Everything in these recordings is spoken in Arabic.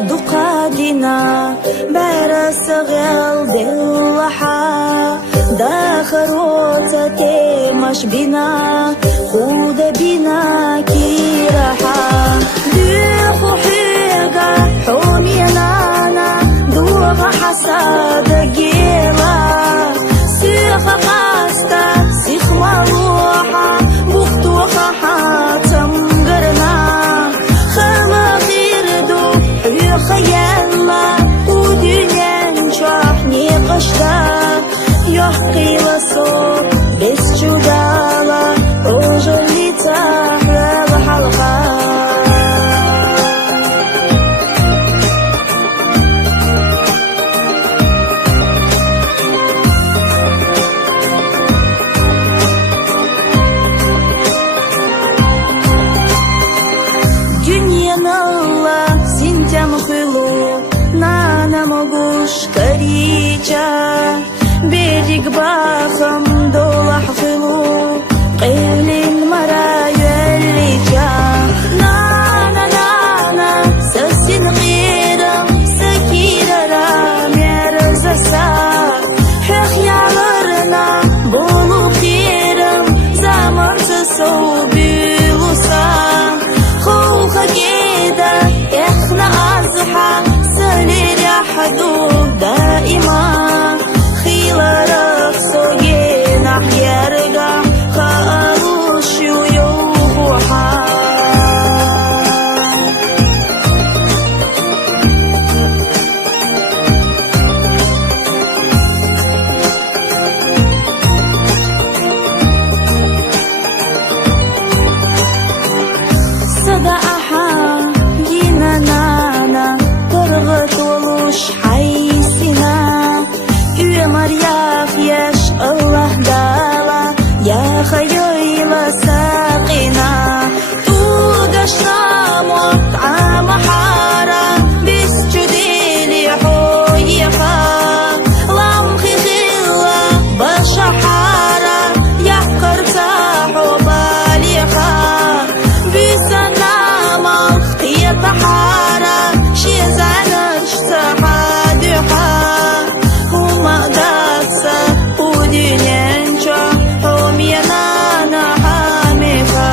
دقادنا برس غل دلها داخروتة مش بنا خود بنا كيرها دخو حيقا حومينانا دوغ حساد جيلا سيخ قاستا سيخ مروحا بختوخا حاتم قرنا خيالنا ودنيا شحني قشتا يحكي وصوت بس جدالة وجلي تحرى الحلقة دنيا نالله سنتم خلو نانا могуш карича берег бахам долах хилу قيلين مرا يليجا نانا نانا سسين غيرم سكيرة رامير زسا حخيالرنا بولو خيرم زمان تصوبي لوسا خوخا كيدا احنا ازحا سلير يا حدود دائما خيلا رقصو جينا يرجع خالوش ويوحا صدقها جينا نانا ترغت ولوش حيسنا يمر ياش الله دالا يا خيويلا ساقنا تودشنا مطعم حارة بس جديلي حويفا لمخي خلا بشحارة يحكر تاحو باليخا بسنا مختي طحارة شيزانش تحادحا هما داتسا ودينينشا هم ينانا حاميفا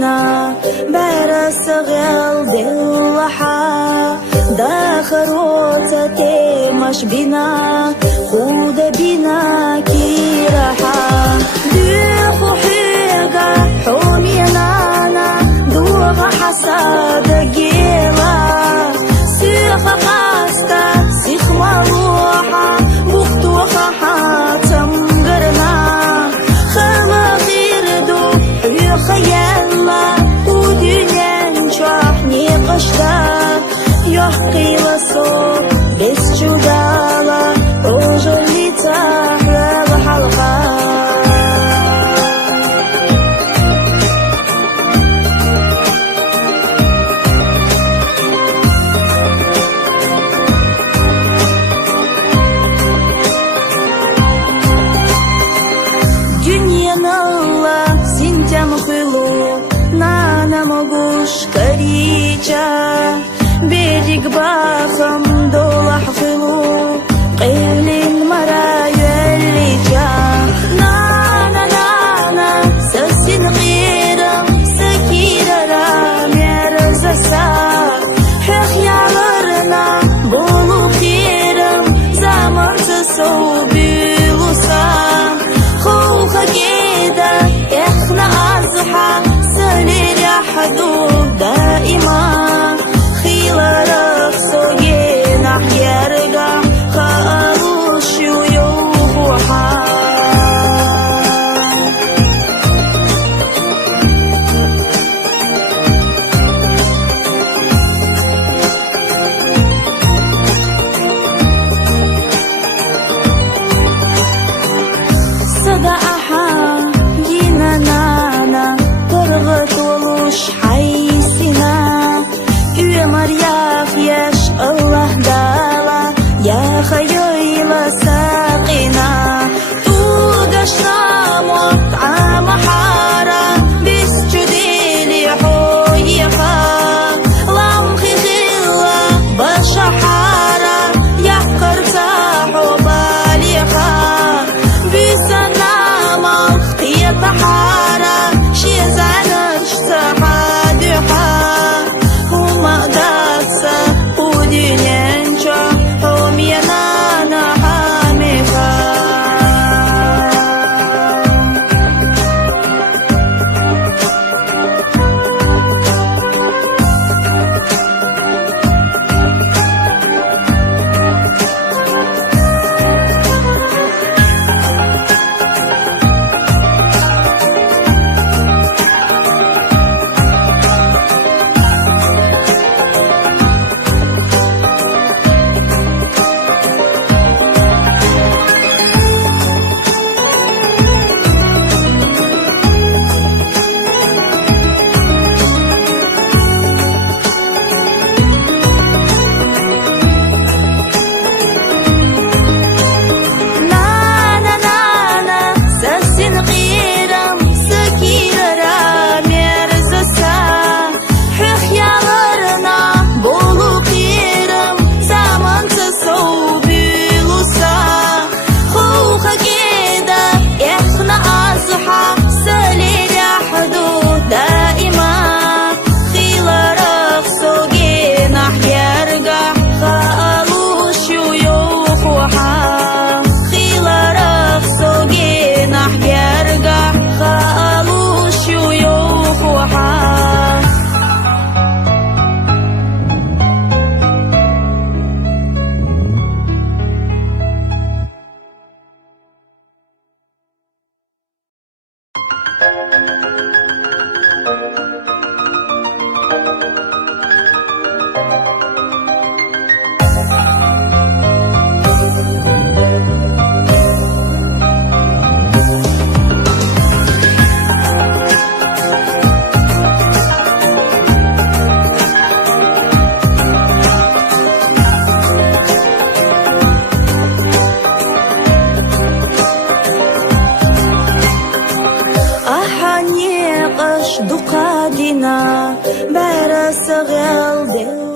بنا بارس غل دلها داخروتا تمش بنا خود بنا كيرها ديخو حيقا حومينانا دوغا حساد جيلا سيخا قاستا سيخ مروحا بوختوخا حاتم قرنا خلا غيردو خيالنا ودنيا نشوحني قشتا يحقي لصوت بس جدالا وجلي تحلى الحلقة берег бахам долах филу قيلين مرايا الليجا نانا نانا سسين غيرم سكيرة رامير زسا حخيالرنا بولو خيرم زمر تصوبي لوسا خوخا كيدا احنا أزحى سليل يحدو دائما دقادنا بارس غيل